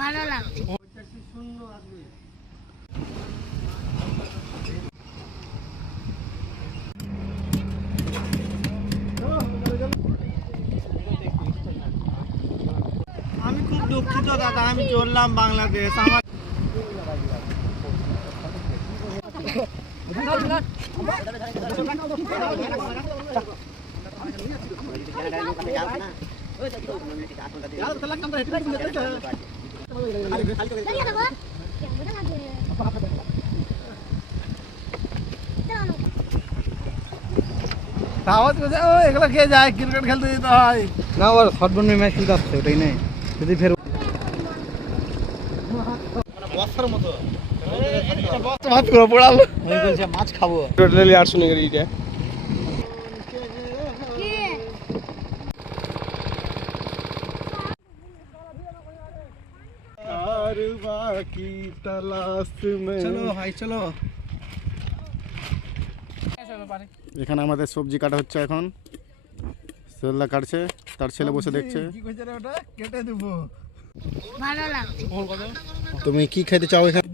ভালো লাগছে। আমি খুব দুঃখিত দাদা, আমি চললাম বাংলাদেশ। আমার দাওয়াত করে ও এগুলা কে যায় ক্রিকেট খেলতে যেতে হয় না, ওর শটবন ম্যাচ খেলতে আসছে, ওটাই নেই যদি ফের বস্তার মতো মাছ করে পড়াল আমি বলছি মাছ খাবো টোটালি 800 টাকা এইটা। আর বাকি তলাশ মে চলো ভাই চলো। এখানে আমাদের সবজি কাটা হচ্ছে, এখন সেলদা কাটছে, তার ছেলে বসে দেখছে। কি কইছে রে ওটা কেটে দেব। ভালো লাগছে। তুমি কি খেতে চাও এখানে?